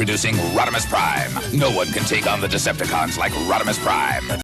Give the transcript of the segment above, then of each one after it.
Introducing Rodimus Prime. No one can take on the Decepticons like Rodimus Prime.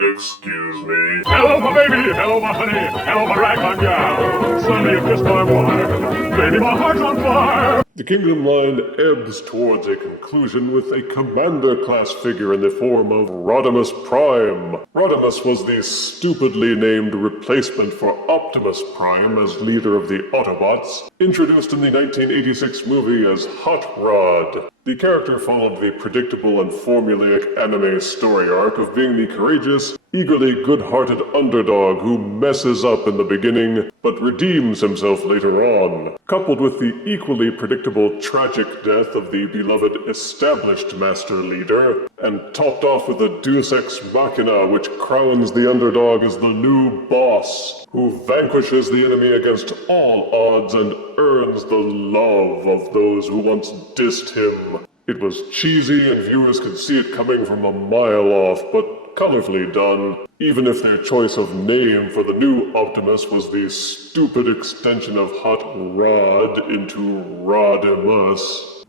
Excuse me. Hello, my baby! Hello, my honey! Hello, my ragtime gal! Suddenly you kissed my wife. Baby, my heart's on fire! The Kingdom line ebbs towards a conclusion with a Commander-class figure in the form of Rodimus Prime. Rodimus was the stupidly named replacement for Optimus Prime as leader of the Autobots, introduced in the 1986 movie as Hot Rod. The character followed the predictable and formulaic anime story arc of being the courageous, eagerly good-hearted underdog who messes up in the beginning, but redeems himself later on, coupled with the equally predictable tragic death of the beloved established master leader, and topped off with a deus ex machina which crowns the underdog as the new boss, who vanquishes the enemy against all odds and earns the love of those who once dissed him. It was cheesy and viewers could see it coming from a mile off, but colorfully done, even if their choice of name for the new Optimus was the stupid extension of Hot Rod into Rodimus.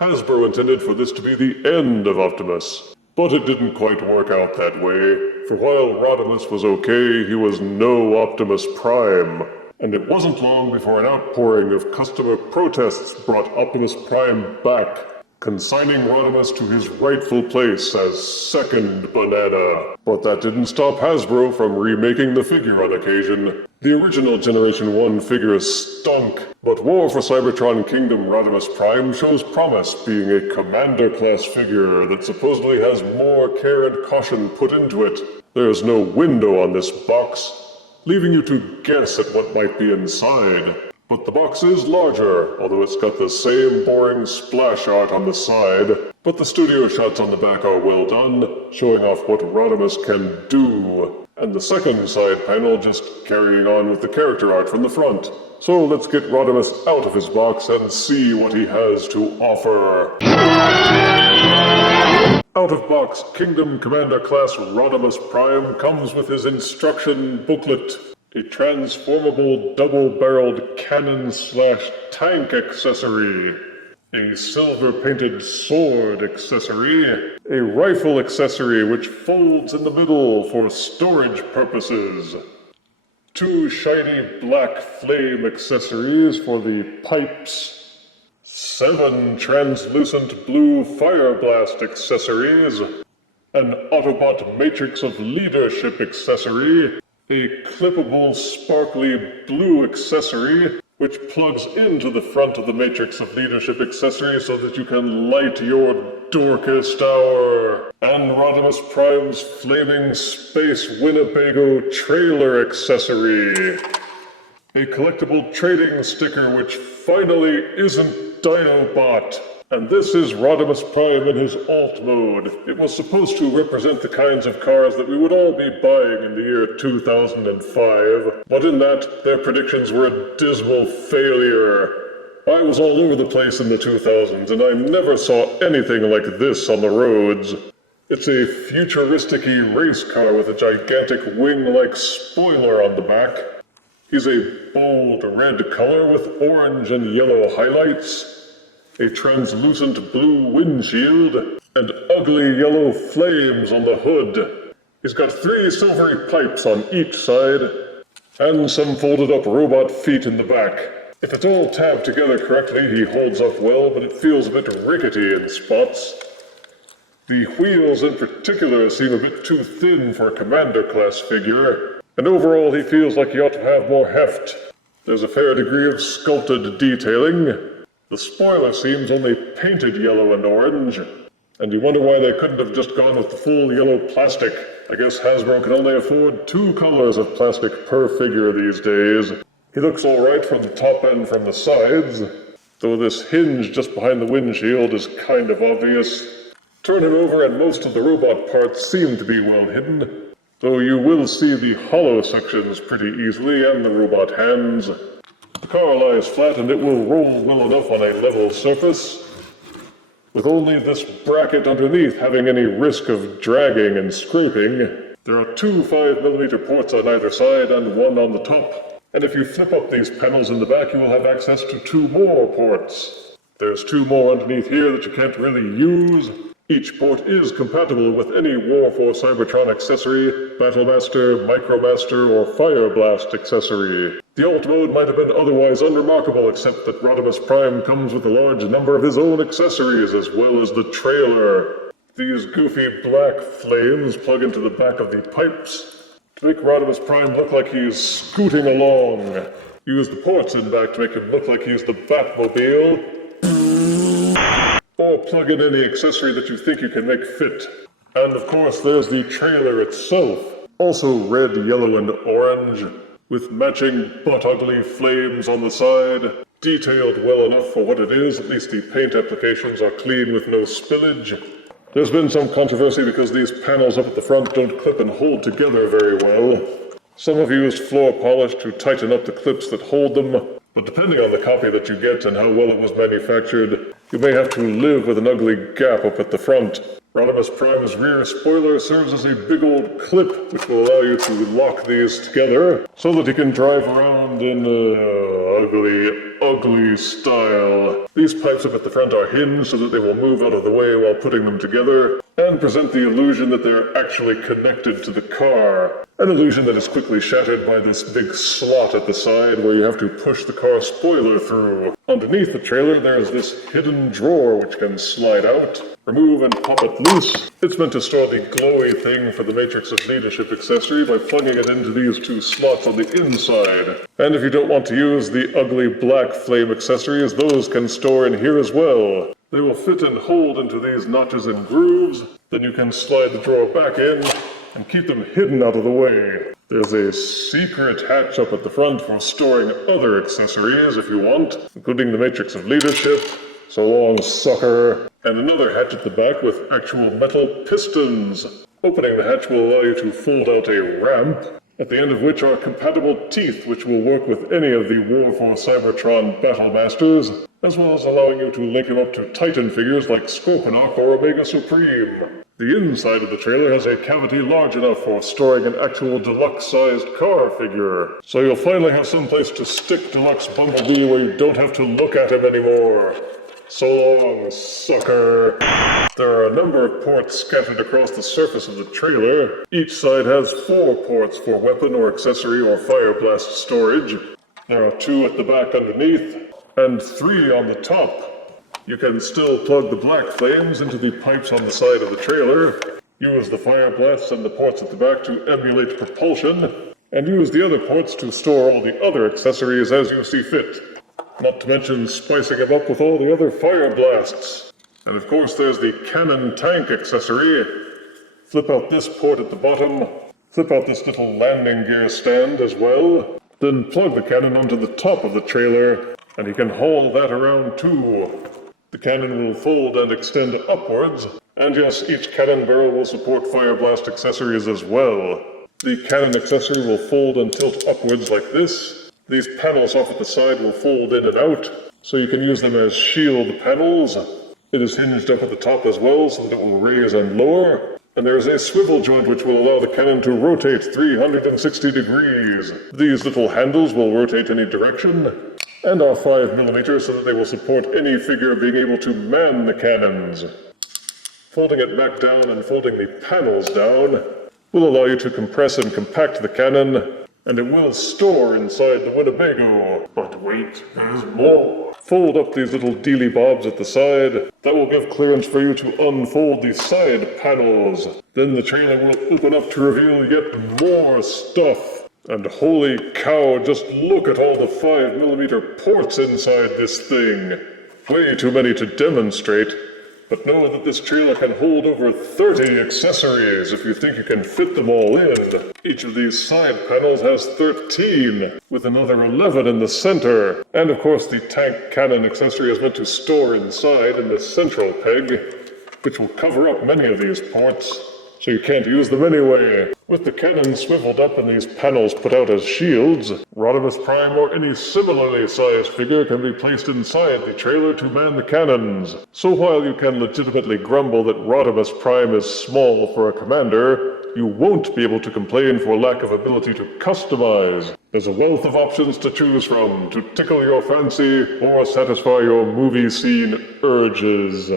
Hasbro intended for this to be the end of Optimus, but it didn't quite work out that way, for while Rodimus was okay, he was no Optimus Prime. And it wasn't long before an outpouring of customer protests brought Optimus Prime back, consigning Rodimus to his rightful place as second banana. But that didn't stop Hasbro from remaking the figure on occasion. The original Generation 1 figure stunk, but War for Cybertron Kingdom Rodimus Prime shows promise, being a Commander-class figure that supposedly has more care and caution put into it. There's no window on this box, leaving you to guess at what might be inside. But the box is larger, although it's got the same boring splash art on the side. But the studio shots on the back are well done, showing off what Rodimus can do. And the second side panel just carrying on with the character art from the front. So let's get Rodimus out of his box and see what he has to offer. Out-of-box Kingdom Commander-class Rodimus Prime comes with his instruction booklet, a transformable double-barreled cannon/tank accessory, a silver-painted sword accessory, a rifle accessory which folds in the middle for storage purposes, 2 shiny black flame accessories for the pipes, 7 translucent blue fire blast accessories, an Autobot Matrix of Leadership accessory, a clippable sparkly blue accessory, which plugs into the front of the Matrix of Leadership accessory so that you can light your dorkest hour, and Rodimus Prime's flaming Space Winnebago trailer accessory, a collectible trading sticker which finally isn't Dinobot. And this is Rodimus Prime in his alt mode. It was supposed to represent the kinds of cars that we would all be buying in the year 2005, but in that, their predictions were a dismal failure. I was all over the place in the 2000s, and I never saw anything like this on the roads. It's a futuristic-y race car with a gigantic wing-like spoiler on the back. He's a bold red color with orange and yellow highlights, a translucent blue windshield, and ugly yellow flames on the hood. He's got 3 silvery pipes on each side, and some folded up robot feet in the back. If it's all tabbed together correctly, he holds up well, but it feels a bit rickety in spots. The wheels in particular seem a bit too thin for a Commander-class figure, and overall he feels like he ought to have more heft. There's a fair degree of sculpted detailing. The spoiler seems only painted yellow and orange, and you wonder why they couldn't have just gone with the full yellow plastic. I guess Hasbro can only afford 2 colors of plastic per figure these days. He looks alright from the top and from the sides, though this hinge just behind the windshield is kind of obvious. Turn him over and most of the robot parts seem to be well hidden, though you will see the hollow sections pretty easily and the robot hands. The car lies flat and it will roll well enough on a level surface, with only this bracket underneath having any risk of dragging and scraping. There are 2 5mm ports on either side and 1 on the top. And if you flip up these panels in the back, you will have access to 2 more ports. There's 2 more underneath here that you can't really use. Each port is compatible with any War for Cybertron accessory, Battlemaster, Micromaster, or Fire Blast accessory. The alt mode might have been otherwise unremarkable, except that Rodimus Prime comes with a large number of his own accessories, as well as the trailer. These goofy black flames plug into the back of the pipes to make Rodimus Prime look like he's scooting along. Use the ports in back to make him look like he's the Batmobile. Or plug in any accessory that you think you can make fit. And of course, there's the trailer itself. Also red, yellow, and orange, with matching butt-ugly flames on the side. Detailed well enough for what it is, at least the paint applications are clean with no spillage. There's been some controversy because these panels up at the front don't clip and hold together very well. Some have used floor polish to tighten up the clips that hold them, but depending on the copy that you get and how well it was manufactured, you may have to live with an ugly gap up at the front. Rodimus Prime's rear spoiler serves as a big old clip, which will allow you to lock these together, so that he can drive around in ugly style. These pipes up at the front are hinged so that they will move out of the way while putting them together, and present the illusion that they're actually connected to the car. An illusion that is quickly shattered by this big slot at the side where you have to push the car spoiler through. Underneath the trailer, there's this hidden drawer which can slide out. Remove and pop it loose. It's meant to store the glowy thing for the Matrix of Leadership accessory by plugging it into these 2 slots on the inside. And if you don't want to use the ugly black flame accessories, those can store in here as well. They will fit and hold into these notches and grooves. Then you can slide the drawer back in and keep them hidden out of the way. There's a secret hatch up at the front for storing other accessories if you want, including the Matrix of Leadership, so long sucker, and another hatch at the back with actual metal pistons. Opening the hatch will allow you to fold out a ramp, at the end of which are compatible teeth which will work with any of the War for Cybertron Battlemasters, as well as allowing you to link them up to Titan figures like Scorponok or Omega Supreme. The inside of the trailer has a cavity large enough for storing an actual deluxe-sized car figure, so you'll finally have some place to stick Deluxe Bumblebee where you don't have to look at him anymore. So long, sucker. There are a number of ports scattered across the surface of the trailer. Each side has 4 ports for weapon or accessory or fire blast storage. There are 2 at the back underneath, and 3 on the top. You can still plug the black flames into the pipes on the side of the trailer, use the fire blasts and the ports at the back to emulate propulsion, and use the other ports to store all the other accessories as you see fit. Not to mention spicing them up with all the other fire blasts. And of course there's the cannon tank accessory. Flip out this port at the bottom, flip out this little landing gear stand as well, then plug the cannon onto the top of the trailer, and you can haul that around too. The cannon will fold and extend upwards, and yes, each cannon barrel will support fire blast accessories as well. The cannon accessory will fold and tilt upwards like this. These panels off at the side will fold in and out, so you can use them as shield panels. It is hinged up at the top as well, so that it will raise and lower. And there is a swivel joint which will allow the cannon to rotate 360 degrees. These little handles will rotate any direction, and are 5mm so that they will support any figure being able to man the cannons. Folding it back down and folding the panels down will allow you to compress and compact the cannon, and it will store inside the Winnebago. But wait, there's more. Fold up these little dealy bobs at the side. That will give clearance for you to unfold the side panels. Then the trailer will open up to reveal yet more stuff. And holy cow, just look at all the 5mm ports inside this thing. Way too many to demonstrate, but know that this trailer can hold over 30 accessories if you think you can fit them all in. Each of these side panels has 13, with another 11 in the center. And of course the tank cannon accessory is meant to store inside in the central peg, which will cover up many of these ports, so you can't use them anyway. With the cannon swiveled up and these panels put out as shields, Rodimus Prime or any similarly sized figure can be placed inside the trailer to man the cannons. So while you can legitimately grumble that Rodimus Prime is small for a commander, you won't be able to complain for lack of ability to customize. There's a wealth of options to choose from to tickle your fancy or satisfy your movie scene urges.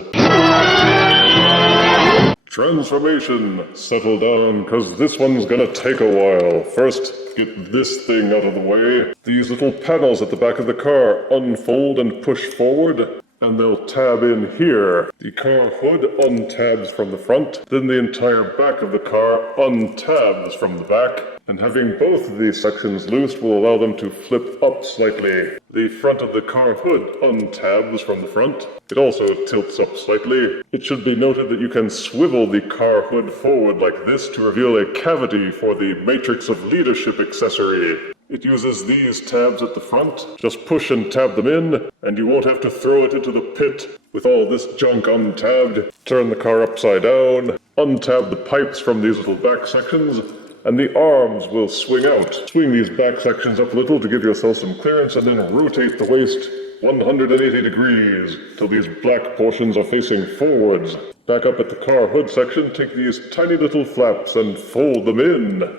Transformation. Settle down, cause this one's gonna take a while. First, get this thing out of the way. These little panels at the back of the car unfold and push forward, and they'll tab in here. The car hood untabs from the front, then the entire back of the car untabs from the back, and having both of these sections loose will allow them to flip up slightly. The front of the car hood untabs from the front. It also tilts up slightly. It should be noted that you can swivel the car hood forward like this to reveal a cavity for the Matrix of Leadership accessory. It uses these tabs at the front. Just push and tab them in, and you won't have to throw it into the pit with all this junk untabbed. Turn the car upside down, untab the pipes from these little back sections, and the arms will swing out. Swing these back sections up a little to give yourself some clearance, and then rotate the waist 180 degrees till these black portions are facing forwards. Back up at the car hood section, take these tiny little flaps and fold them in.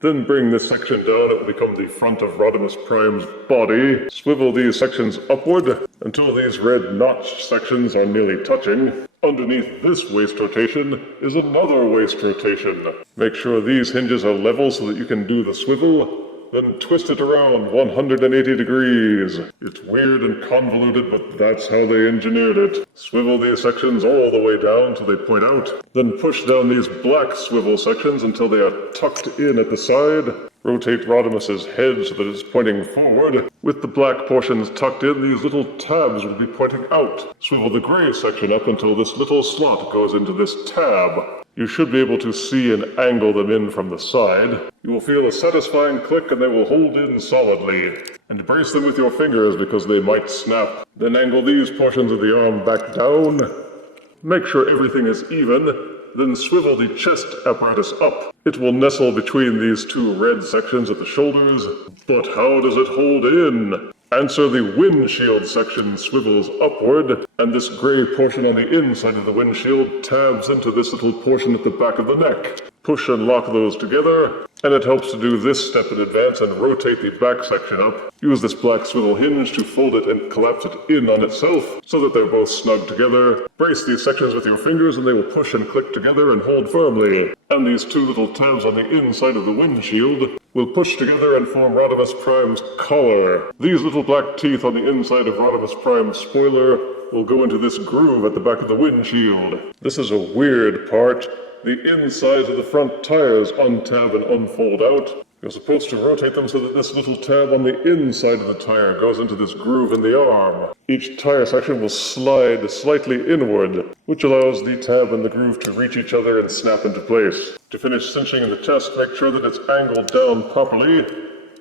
Then bring this section down, it will become the front of Rodimus Prime's body. Swivel these sections upward until these red notched sections are nearly touching. Underneath this waist rotation is another waist rotation. Make sure these hinges are level so that you can do the swivel. Then twist it around 180 degrees. It's weird and convoluted, but that's how they engineered it. Swivel these sections all the way down till they point out. Then push down these black swivel sections until they are tucked in at the side. Rotate Rodimus's head so that it's pointing forward. With the black portions tucked in, these little tabs will be pointing out. Swivel the gray section up until this little slot goes into this tab. You should be able to see and angle them in from the side. You will feel a satisfying click and they will hold in solidly. And brace them with your fingers because they might snap. Then angle these portions of the arm back down. Make sure everything is even. Then swivel the chest apparatus up. It will nestle between these two red sections at the shoulders. But how does it hold in? Answer the windshield section swivels upward, and this gray portion on the inside of the windshield tabs into this little portion at the back of the neck. Push and lock those together, and it helps to do this step in advance and rotate the back section up. Use this black swivel hinge to fold it and collapse it in on itself so that they're both snug together. Brace these sections with your fingers and they will push and click together and hold firmly. And these two little tabs on the inside of the windshield will push together and form Rodimus Prime's collar. These little black teeth on the inside of Rodimus Prime's spoiler will go into this groove at the back of the windshield. This is a weird part. The insides of the front tires untab and unfold out. You're supposed to rotate them so that this little tab on the inside of the tire goes into this groove in the arm. Each tire section will slide slightly inward, which allows the tab and the groove to reach each other and snap into place. To finish cinching in the chest, make sure that it's angled down properly.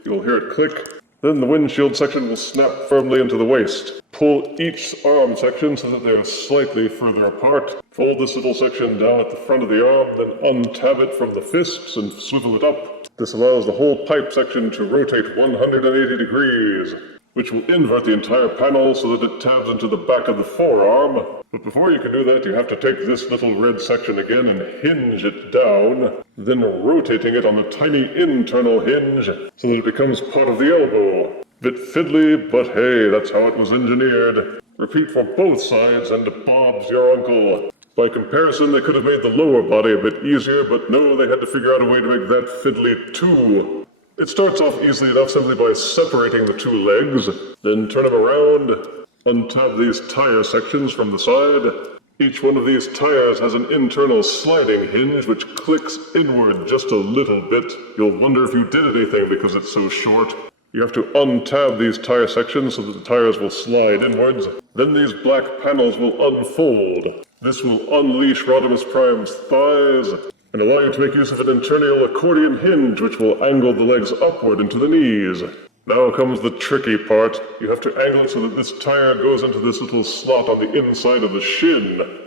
You'll hear it click. Then the windshield section will snap firmly into the waist. Pull each arm section so that they are slightly further apart. Fold this little section down at the front of the arm, then untab it from the fists and swivel it up. This allows the whole pipe section to rotate 180 degrees, which will invert the entire panel so that it tabs into the back of the forearm. But before you can do that, you have to take this little red section again and hinge it down, then rotating it on the tiny internal hinge so that it becomes part of the elbow. Bit fiddly, but hey, that's how it was engineered. Repeat for both sides and Bob's your uncle. By comparison, they could have made the lower body a bit easier, but no, they had to figure out a way to make that fiddly too. It starts off easily enough simply by separating the two legs, then turn them around, untab these tire sections from the side. Each one of these tires has an internal sliding hinge which clicks inward just a little bit. You'll wonder if you did anything because it's so short. You have to untab these tire sections so that the tires will slide inwards. Then these black panels will unfold. This will unleash Rodimus Prime's thighs and allow you to make use of an internal accordion hinge which will angle the legs upward into the knees. Now comes the tricky part. You have to angle it so that this tire goes into this little slot on the inside of the shin.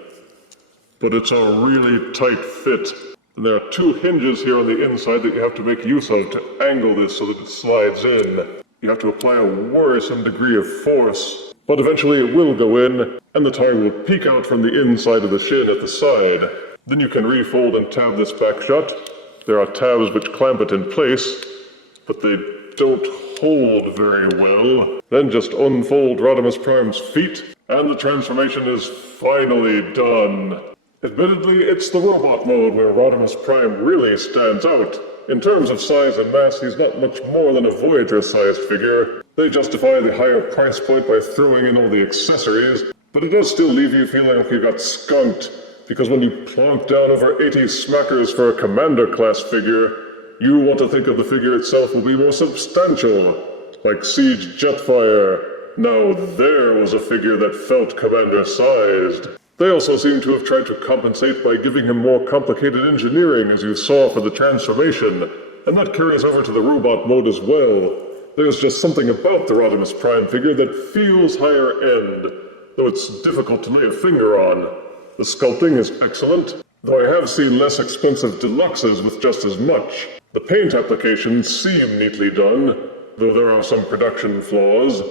But it's a really tight fit. And there are two hinges here on the inside that you have to make use of to angle this so that it slides in. You have to apply a worrisome degree of force, but eventually it will go in, and the tire will peek out from the inside of the shin at the side. Then you can refold and tab this back shut, There are tabs which clamp it in place, but they don't hold very well. Then just unfold Rodimus Prime's feet, and the transformation is finally done. Admittedly, it's the robot mode where Rodimus Prime really stands out. In terms of size and mass, he's not much more than a voyager-sized figure. They justify the higher price point by throwing in all the accessories, but it does still leave you feeling like you got skunked, because when you plonk down over 80 smackers for a Commander-class figure, you want to think of the figure itself will be more substantial, like Siege Jetfire. Now there was a figure that felt Commander-sized. They also seem to have tried to compensate by giving him more complicated engineering, as you saw for the transformation, and that carries over to the robot mode as well. There's just something about the Rodimus Prime figure that feels higher end, though it's difficult to lay a finger on. The sculpting is excellent, though I have seen less expensive deluxes with just as much. The paint applications seem neatly done, though there are some production flaws.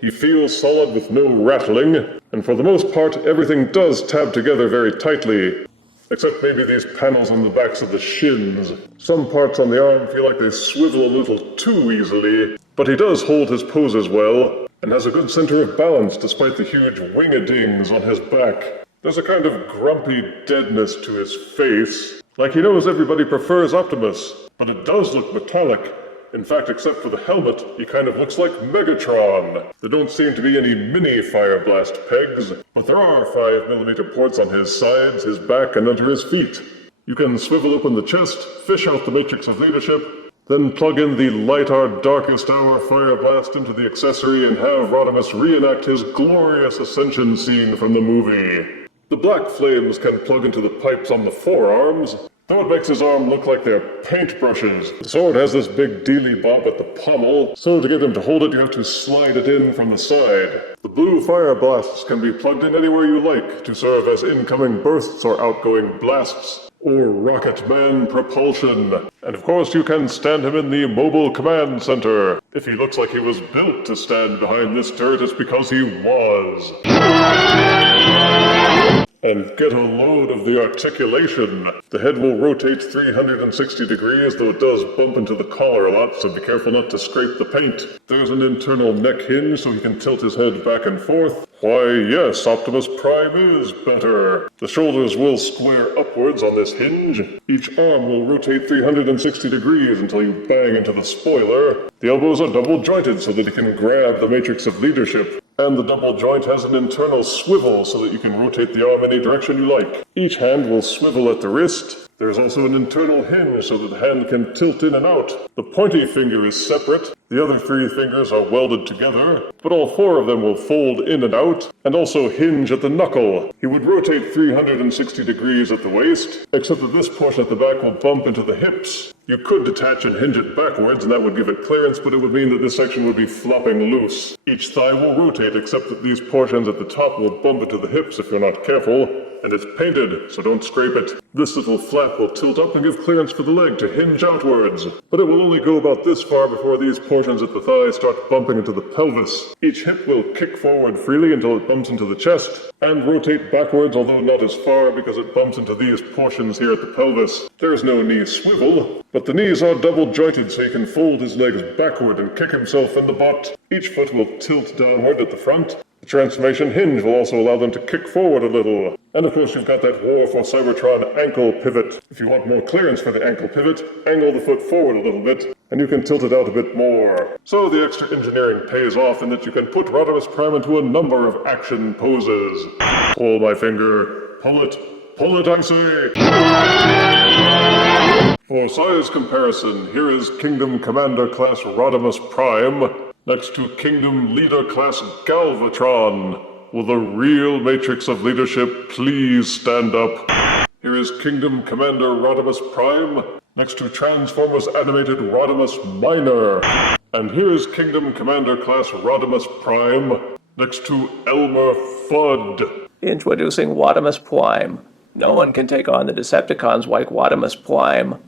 He feels solid with no rattling, and for the most part, everything does tab together very tightly, except maybe these panels on the backs of the shins. Some parts on the arm feel like they swivel a little too easily, but he does hold his poses well, and has a good center of balance despite the huge wing-a-dings on his back. There's a kind of grumpy deadness to his face, like he knows everybody prefers Optimus, but it does look metallic. In fact, except for the helmet, he kind of looks like Megatron. There don't seem to be any mini Fire Blast pegs, but there are 5mm ports on his sides, his back, and under his feet. You can swivel open the chest, fish out the Matrix of Leadership, then plug in the Light Our Darkest Hour Fire Blast into the accessory and have Rodimus reenact his glorious ascension scene from the movie. The black flames can plug into the pipes on the forearms, though it makes his arm look like they're paintbrushes. The sword has this big dealy bob at the pommel, so to get him to hold it you have to slide it in from the side. The blue fire blasts can be plugged in anywhere you like to serve as incoming bursts or outgoing blasts, or Rocket Man propulsion. And of course you can stand him in the mobile command center. If he looks like he was built to stand behind this turret, it's because he was. And get a load of the articulation. The head will rotate 360 degrees, though it does bump into the collar a lot, so be careful not to scrape the paint. There's an internal neck hinge, so he can tilt his head back and forth. Why, yes, Optimus Prime is better. The shoulders will square upwards on this hinge. Each arm will rotate 360 degrees until you bang into the spoiler. The elbows are double jointed so that he can grab the Matrix of Leadership. And the double joint has an internal swivel so that you can rotate the arm any direction you like. Each hand will swivel at the wrist. There's also an internal hinge so that the hand can tilt in and out. The pointy finger is separate. The other 3 fingers are welded together, but all 4 of them will fold in and out, and also hinge at the knuckle. He would rotate 360 degrees at the waist, except that this portion at the back will bump into the hips. You could detach and hinge it backwards, and that would give it clearance, but it would mean that this section would be flopping loose. Each thigh will rotate, except that these portions at the top will bump into the hips if you're not careful, and it's painted, so don't scrape it. This little flap will tilt up and give clearance for the leg to hinge outwards, but it will only go about this far before these portions at the thigh start bumping into the pelvis. Each hip will kick forward freely until it bumps into the chest, and rotate backwards, although not as far because it bumps into these portions here at the pelvis. There's no knee swivel, but the knees are double jointed so he can fold his legs backward and kick himself in the butt. Each foot will tilt downward at the front. The transformation hinge will also allow them to kick forward a little. And of course you've got that War for Cybertron ankle pivot. If you want more clearance for the ankle pivot, angle the foot forward a little bit, and you can tilt it out a bit more. So the extra engineering pays off in that you can put Rodimus Prime into a number of action poses. Pull my finger. Pull it, I say! For size comparison, here is Kingdom Commander Class Rodimus Prime next to Kingdom Leader Class Galvatron. Will the real Matrix of Leadership please stand up? Here is Kingdom Commander Rodimus Prime next to Transformers Animated Rodimus Minor. And here is Kingdom Commander Class Rodimus Prime next to Elmer Fudd. Introducing Rodimus Prime. No one can take on the Decepticons like Rodimus Prime.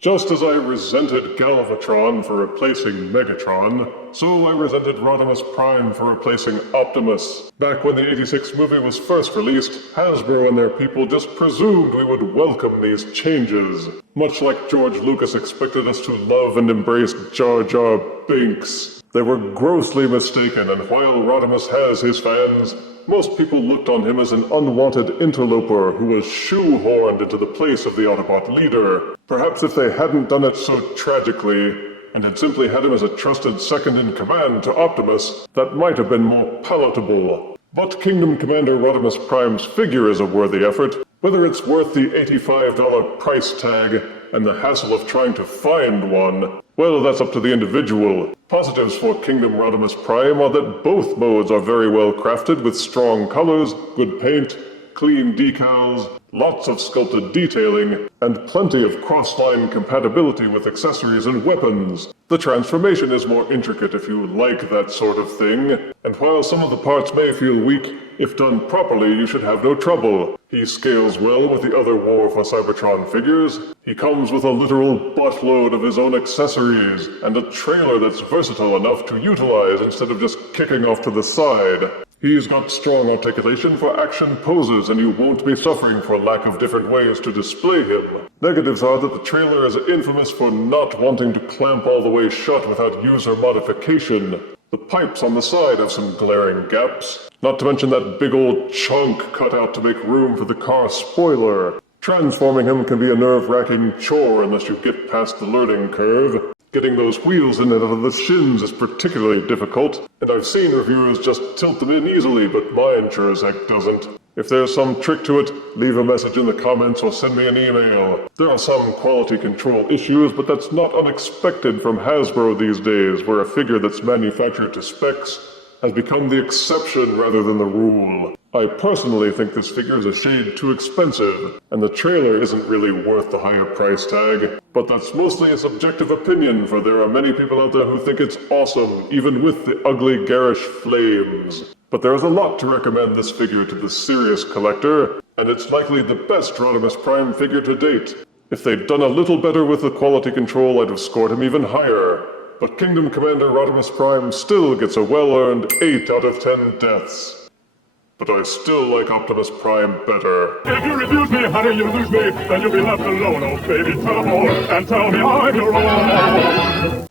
Just as I resented Galvatron for replacing Megatron, so I resented Rodimus Prime for replacing Optimus. Back when the '86 movie was first released, Hasbro and their people just presumed we would welcome these changes, much like George Lucas expected us to love and embrace Jar Jar Binks. They were grossly mistaken, and while Rodimus has his fans, most people looked on him as an unwanted interloper who was shoehorned into the place of the Autobot leader. Perhaps if they hadn't done it so tragically, and had simply had him as a trusted second-in-command to Optimus, that might have been more palatable. But Kingdom Commander Rodimus Prime's figure is a worthy effort, whether it's worth the $85 price tag and the hassle of trying to find one. Well, that's up to the individual. Positives for Kingdom Rodimus Prime are that both modes are very well crafted with strong colors, good paint, clean decals, lots of sculpted detailing, and plenty of cross-line compatibility with accessories and weapons. The transformation is more intricate if you like that sort of thing, and while some of the parts may feel weak, if done properly you should have no trouble. He scales well with the other War for Cybertron figures. He comes with a literal buttload of his own accessories, and a trailer that's versatile enough to utilize instead of just kicking off to the side. He's got strong articulation for action poses, and you won't be suffering for lack of different ways to display him. Negatives are that the trailer is infamous for not wanting to clamp all the way shut without user modification. The pipes on the side have some glaring gaps, not to mention that big old chunk cut out to make room for the car spoiler. Transforming him can be a nerve-wracking chore unless you get past the learning curve. Getting those wheels in and out of the shins is particularly difficult, and I've seen reviewers just tilt them in easily, but mine sure as heck doesn't. If there's some trick to it, leave a message in the comments or send me an email. There are some quality control issues, but that's not unexpected from Hasbro these days, where a figure that's manufactured to specs has become the exception rather than the rule. I personally think this figure is a shade too expensive, and the trailer isn't really worth the higher price tag. But that's mostly a subjective opinion, for there are many people out there who think it's awesome, even with the ugly garish flames. But there's a lot to recommend this figure to the serious collector, and it's likely the best Rodimus Prime figure to date. If they'd done a little better with the quality control, I'd have scored him even higher. But Kingdom Commander Rodimus Prime still gets a well-earned 8 out of 10 deaths. But I still like Optimus Prime better. If you refuse me, honey, you lose me. Then you'll be left alone, oh baby. Tell them all and tell me I'm your own.